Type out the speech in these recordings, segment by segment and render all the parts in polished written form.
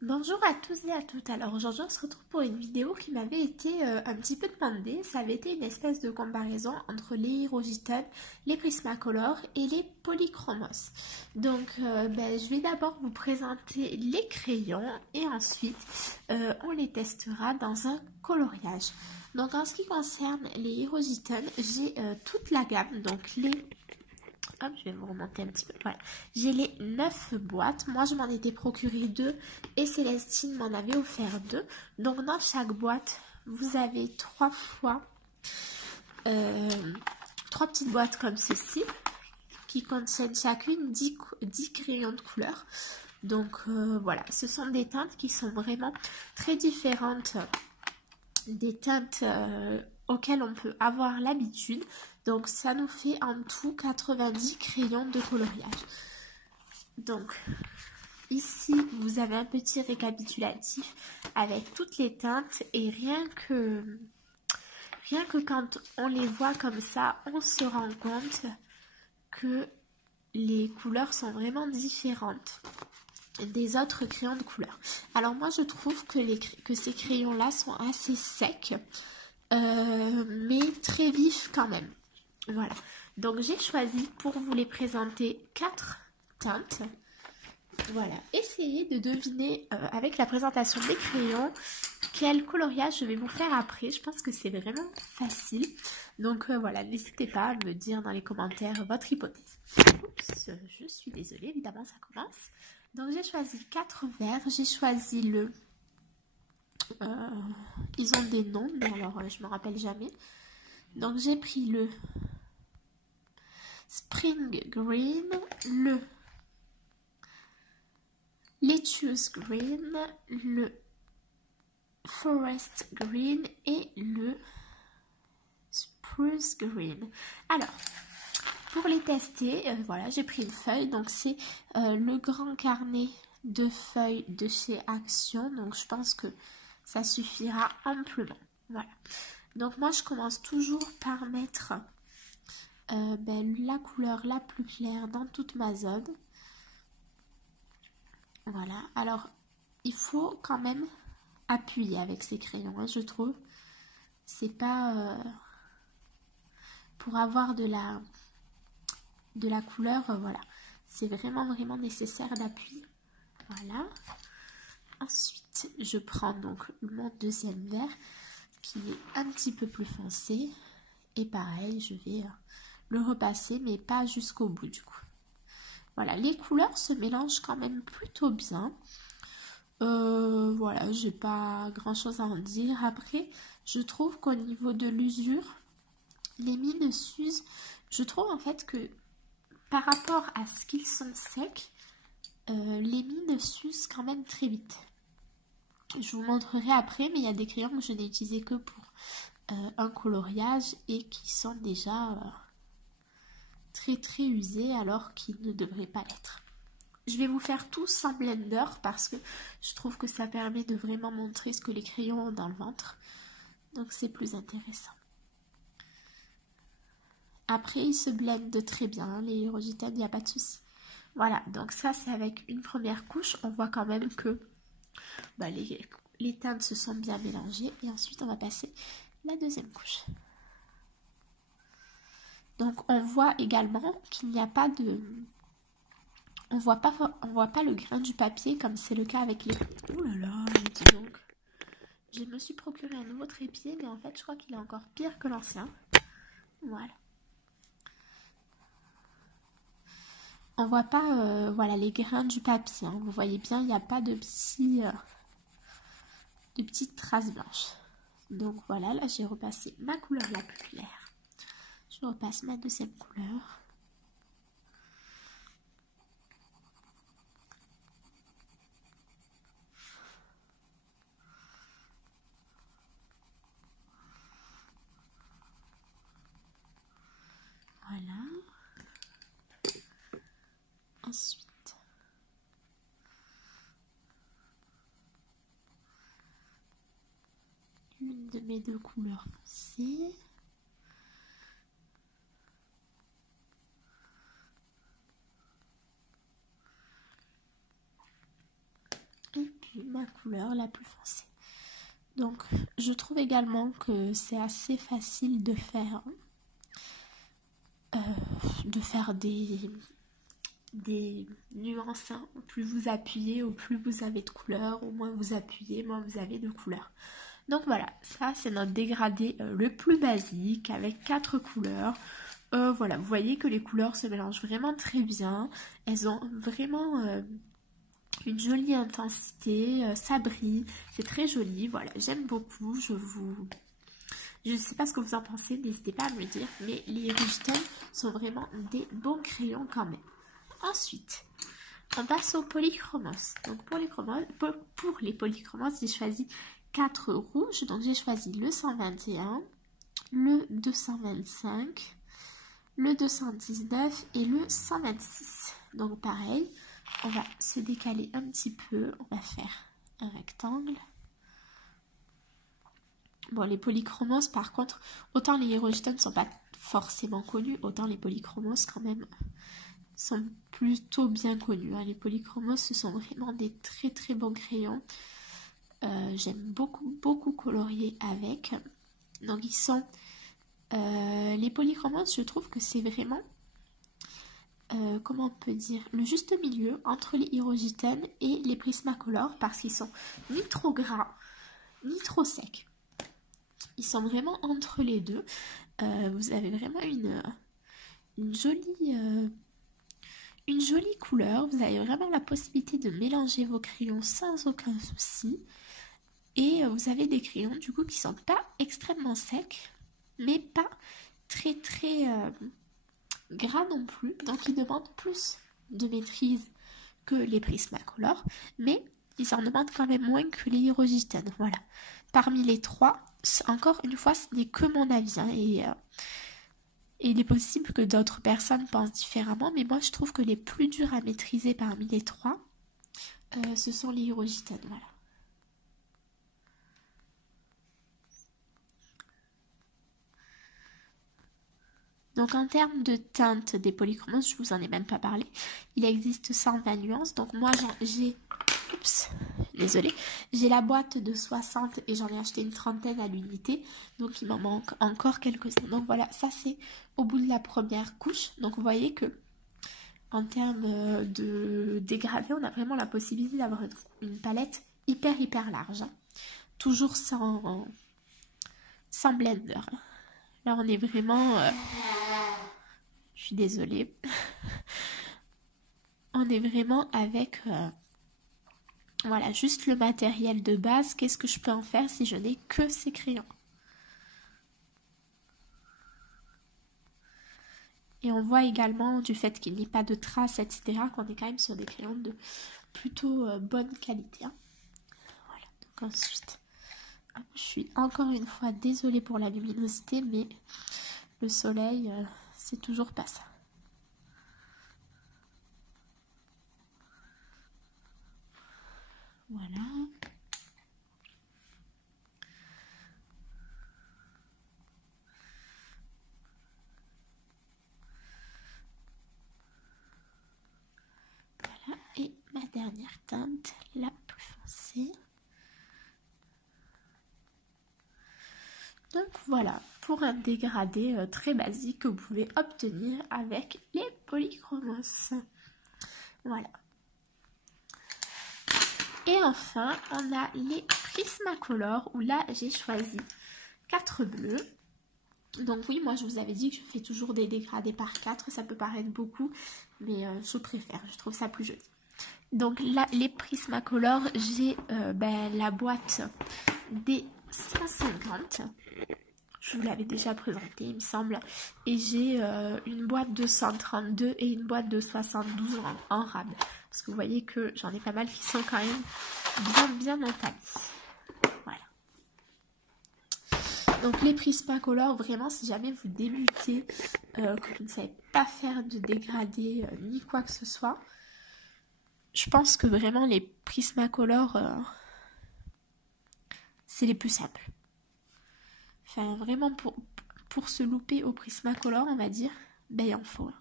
Bonjour à tous et à toutes. Alors aujourd'hui on se retrouve pour une vidéo qui m'avait été un petit peu demandée. Ça avait été une espèce de comparaison entre les Hero-Gitane, les Prismacolor et les Polychromos. Donc je vais d'abord vous présenter les crayons et ensuite on les testera dans un coloriage. Donc en ce qui concerne les Hero-Gitane, j'ai toute la gamme, donc les... Hop, je vais vous remonter un petit peu. Voilà. J'ai les 9 boîtes. Moi, je m'en étais procuré 2 et Célestine m'en avait offert 2. Donc, dans chaque boîte, vous avez 3 fois 3 petites boîtes comme ceci qui contiennent chacune 10 crayons de couleur. Donc, voilà. Ce sont des teintes qui sont vraiment très différentes des teintes auxquelles on peut avoir l'habitude. Donc ça nous fait en tout 90 crayons de coloriage. Donc ici vous avez un petit récapitulatif avec toutes les teintes et rien que quand on les voit comme ça, on se rend compte que les couleurs sont vraiment différentes des autres crayons de couleur. Alors moi je trouve que ces crayons là sont assez secs mais très vifs quand même. Voilà, donc j'ai choisi pour vous les présenter 4 teintes. Voilà, essayez de deviner avec la présentation des crayons quel coloriage je vais vous faire après. Je pense que c'est vraiment facile. Donc voilà, n'hésitez pas à me dire dans les commentaires votre hypothèse. Oups, je suis désolée, évidemment ça commence. Donc j'ai choisi 4 verres, j'ai choisi le... ils ont des noms, mais alors je me rappelle jamais. Donc j'ai pris le Spring Green, le Lettuce Green, le Forest Green et le Spruce Green. Alors, pour les tester, voilà, j'ai pris une feuille. Donc, c'est le grand carnet de feuilles de chez Action. Donc, je pense que ça suffira amplement. Voilà. Donc, moi, je commence toujours par mettre la couleur la plus claire dans toute ma zone. Voilà, alors il faut quand même appuyer avec ces crayons, hein, je trouve. C'est pas pour avoir de la couleur, voilà. C'est vraiment nécessaire d'appuyer. Voilà. Ensuite, je prends donc mon deuxième verre qui est un petit peu plus foncé. Et pareil, je vais le repasser, mais pas jusqu'au bout du coup. Voilà, les couleurs se mélangent quand même plutôt bien. Voilà, j'ai pas grand chose à en dire. Après, je trouve qu'au niveau de l'usure, les mines s'usent. Je trouve en fait que par rapport à ce qu'ils sont secs, les mines s'usent quand même très vite. Je vous montrerai après, mais il y a des crayons que je n'ai utilisés que pour un coloriage et qui sont déjà très usés alors qu'ils ne devraient pas l'être. Je vais vous faire tout sans blender parce que je trouve que ça permet de vraiment montrer ce que les crayons ont dans le ventre. Donc c'est plus intéressant. Après, ils se blendent très bien, hein, les Hero-Gitane, il n'y a pas de souci. Voilà, donc ça c'est avec une première couche. On voit quand même que les teintes se sont bien mélangées. Et ensuite, on va passer la deuxième couche. Donc on voit également qu'il n'y a pas de... On voit pas le grain du papier comme c'est le cas avec les... Ouh là là, dis donc. Je me suis procuré un nouveau trépied, mais en fait, je crois qu'il est encore pire que l'ancien. Voilà. On voit pas voilà, les grains du papier. Hein. Vous voyez bien, il n'y a pas de petites traces blanches. Donc voilà, là, j'ai repassé ma couleur la plus claire. Je repasse ma deuxième couleur. Voilà. Ensuite, une de mes deux couleurs foncées. Et puis, ma couleur la plus foncée. Donc je trouve également que c'est assez facile de faire des nuances, hein. Plus vous appuyez, au plus vous avez de couleurs, au moins vous appuyez, moins vous avez de couleurs. Donc voilà, ça c'est notre dégradé le plus basique avec 4 couleurs. Voilà, vous voyez que les couleurs se mélangent vraiment très bien. Elles ont vraiment une jolie intensité, ça brille, c'est très joli. Voilà, j'aime beaucoup. Je ne sais pas ce que vous en pensez, n'hésitez pas à me le dire, mais les Hirugiten sont vraiment des bons crayons quand même. Ensuite, on passe aux polychromos. Donc pour les polychromos, j'ai choisi 4 rouges. Donc j'ai choisi le 121, le 225, le 219 et le 126. Donc pareil, on va se décaler un petit peu. On va faire un rectangle. Bon, les polychromos, par contre, autant les Hirugiten ne sont pas forcément connus, autant les polychromos quand même sont plutôt bien connus. Les polychromos, ce sont vraiment des très très bons crayons. J'aime beaucoup colorier avec. Donc ils sont... les polychromos, je trouve que c'est vraiment... comment on peut dire, le juste milieu entre les Hirugiten et les Prismacolor, parce qu'ils sont ni trop gras, ni trop secs. Ils sont vraiment entre les deux. Vous avez vraiment une jolie couleur. Vous avez vraiment la possibilité de mélanger vos crayons sans aucun souci. Et vous avez des crayons du coup qui sont pas extrêmement secs, mais pas très gras non plus. Donc ils demandent plus de maîtrise que les Prismacolor, mais ils en demandent quand même moins que les Hirugiten. Voilà. Parmi les trois, encore une fois, ce n'est que mon avis, hein, et il est possible que d'autres personnes pensent différemment, mais moi je trouve que les plus durs à maîtriser parmi les trois, ce sont les Hirugiten. Voilà. Donc en termes de teinte des polychromos, je vous en ai même pas parlé. Il existe 120 nuances. Donc moi j'ai... Oups, désolée. J'ai la boîte de 60 et j'en ai acheté une trentaine à l'unité. Donc il m'en manque encore quelques-uns. Donc voilà, ça c'est au bout de la première couche. Donc vous voyez que en termes de dégradé, on a vraiment la possibilité d'avoir une palette hyper large. Hein. Toujours sans blender. Là on est vraiment... je suis désolée. On est vraiment avec... voilà, juste le matériel de base. Qu'est-ce que je peux en faire si je n'ai que ces crayons? Et on voit également du fait qu'il n'y ait pas de traces, etc., qu'on est quand même sur des crayons de plutôt bonne qualité. Hein. Voilà, donc ensuite, je suis encore une fois désolée pour la luminosité, mais le soleil, c'est toujours pas ça. Voilà. Voilà, et ma dernière teinte, la plus foncée. Donc voilà, pour un dégradé très basique que vous pouvez obtenir avec les polychromos. Voilà. Et enfin, on a les Prismacolor, où là, j'ai choisi 4 bleus. Donc oui, moi, je vous avais dit que je fais toujours des dégradés par 4. Ça peut paraître beaucoup, mais je préfère. Je trouve ça plus joli. Donc là, les Prismacolor, j'ai la boîte des 150. Je vous l'avais déjà présenté, il me semble. Et j'ai une boîte de 132 et une boîte de 72 en rab. Parce que vous voyez que j'en ai pas mal qui sont quand même bien entamés. Voilà. Donc les Prismacolor, vraiment, si jamais vous débutez, que vous ne savez pas faire de dégradé ni quoi que ce soit, je pense que vraiment les Prismacolor, c'est les plus simples. Enfin, vraiment, pour se louper au Prismacolor, on va dire, ben il en faut.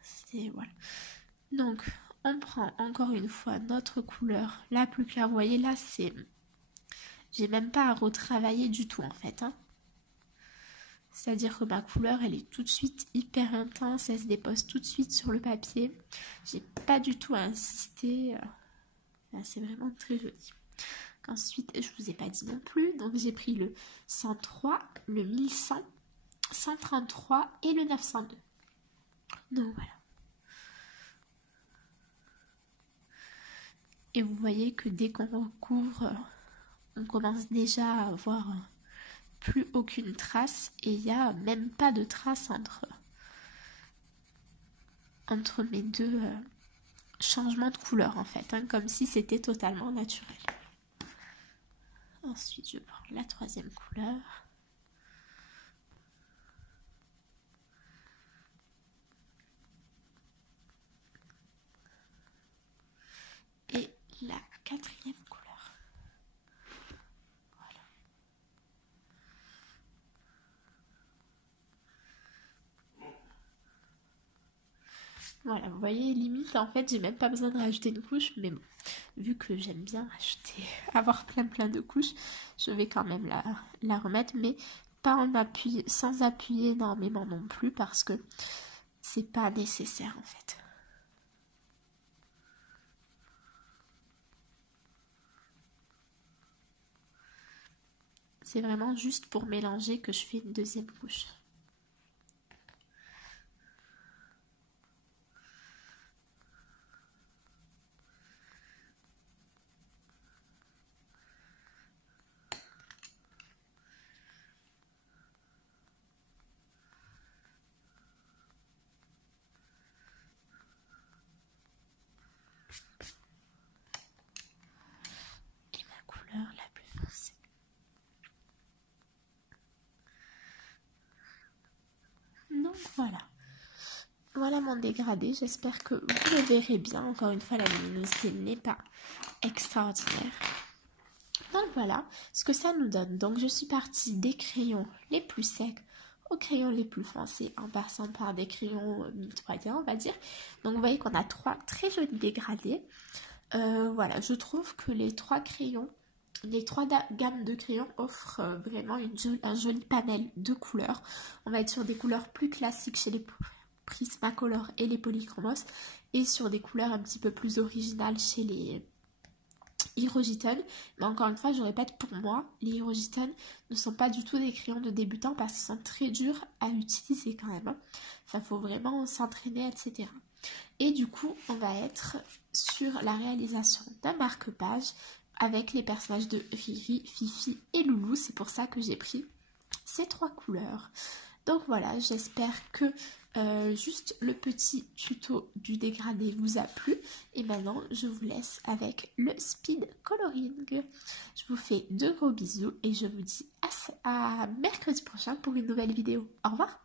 C'est, voilà. Donc, On prend encore une fois notre couleur la plus claire. Vous voyez là, c'est... J'ai même pas à retravailler du tout en fait. Hein. C'est-à-dire que ma couleur, elle est tout de suite hyper intense. Elle se dépose tout de suite sur le papier. J'ai pas du tout à insister. Là, c'est vraiment très joli. Ensuite, je vous ai pas dit non plus. Donc j'ai pris le 103, le 1100, 133 et le 902. Donc voilà. Et vous voyez que dès qu'on recouvre, on commence déjà à avoir plus aucune trace. Et il n'y a même pas de trace entre mes deux changements de couleur en fait. Hein, comme si c'était totalement naturel. Ensuite, je prends la troisième couleur. Et la quatrième couleur. Voilà. Voilà, vous voyez, limite, en fait, j'ai même pas besoin de rajouter une couche, mais bon, vu que j'aime bien rajouter, avoir plein de couches, je vais quand même la remettre, mais pas en appui, sans appuyer énormément non plus, parce que c'est pas nécessaire, en fait. C'est vraiment juste pour mélanger que je fais une deuxième couche. Et ma couleur la plus foncée. Donc voilà. Voilà mon dégradé, j'espère que vous le verrez bien. Encore une fois, la luminosité n'est pas extraordinaire. Donc voilà ce que ça nous donne. Donc je suis partie des crayons les plus secs aux crayons les plus foncés en passant par des crayons mitoyens, on va dire. Donc vous voyez qu'on a trois très jolis dégradés. Voilà, je trouve que les trois gammes de crayons offrent vraiment un joli panel de couleurs. On va être sur des couleurs plus classiques chez les Prismacolor et les Polychromos et sur des couleurs un petit peu plus originales chez les Hydrogiton. Mais encore une fois, je répète, pour moi, les Hydrogiton ne sont pas du tout des crayons de débutants parce qu'ils sont très durs à utiliser quand même. Enfin, il faut vraiment s'entraîner, etc. Et du coup, on va être sur la réalisation d'un marque-page avec les personnages de Riri, Fifi et Loulou. C'est pour ça que j'ai pris ces trois couleurs. Donc voilà, j'espère que juste le petit tuto du dégradé vous a plu. Et maintenant, je vous laisse avec le speed coloring. Je vous fais de gros bisous et je vous dis à mercredi prochain pour une nouvelle vidéo. Au revoir!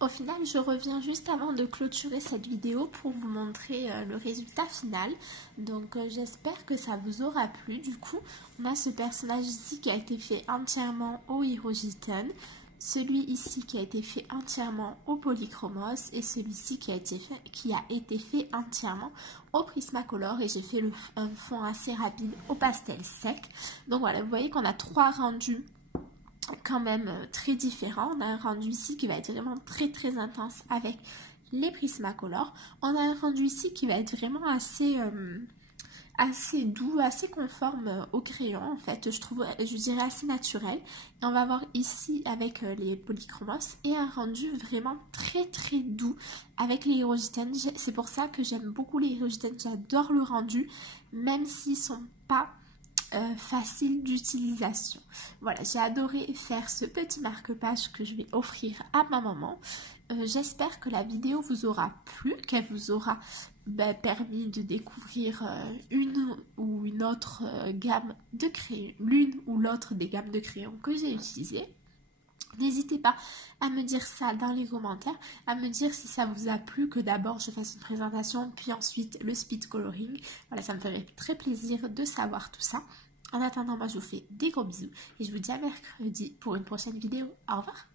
Au final, je reviens juste avant de clôturer cette vidéo pour vous montrer le résultat final. Donc j'espère que ça vous aura plu. Du coup, on a ce personnage ici qui a été fait entièrement au Hirojiten, celui ici qui a été fait entièrement au Polychromos et celui-ci qui a été fait entièrement au Prismacolor, et j'ai fait un fond assez rapide au pastel sec. Donc voilà, vous voyez qu'on a 3 rendus quand même très différent. On a un rendu ici qui va être vraiment très intense avec les Prismacolor. On a un rendu ici qui va être vraiment assez doux, assez conforme au crayon en fait, je dirais assez naturel. Et on va voir ici avec les Polychromos et un rendu vraiment très doux avec les Hirojiten. C'est pour ça que j'aime beaucoup les Hirojiten, j'adore le rendu, même s'ils sont pas facile d'utilisation. Voilà, j'ai adoré faire ce petit marque-page que je vais offrir à ma maman. J'espère que la vidéo vous aura plu, qu'elle vous aura permis de découvrir une ou une autre gamme de crayons, l'une ou l'autre des gammes de crayons que j'ai utilisées. N'hésitez pas à me dire ça dans les commentaires, à me dire si ça vous a plu, que d'abord je fasse une présentation, puis ensuite le speed coloring. Voilà, ça me ferait très plaisir de savoir tout ça. En attendant, moi je vous fais des gros bisous et je vous dis à mercredi pour une prochaine vidéo. Au revoir!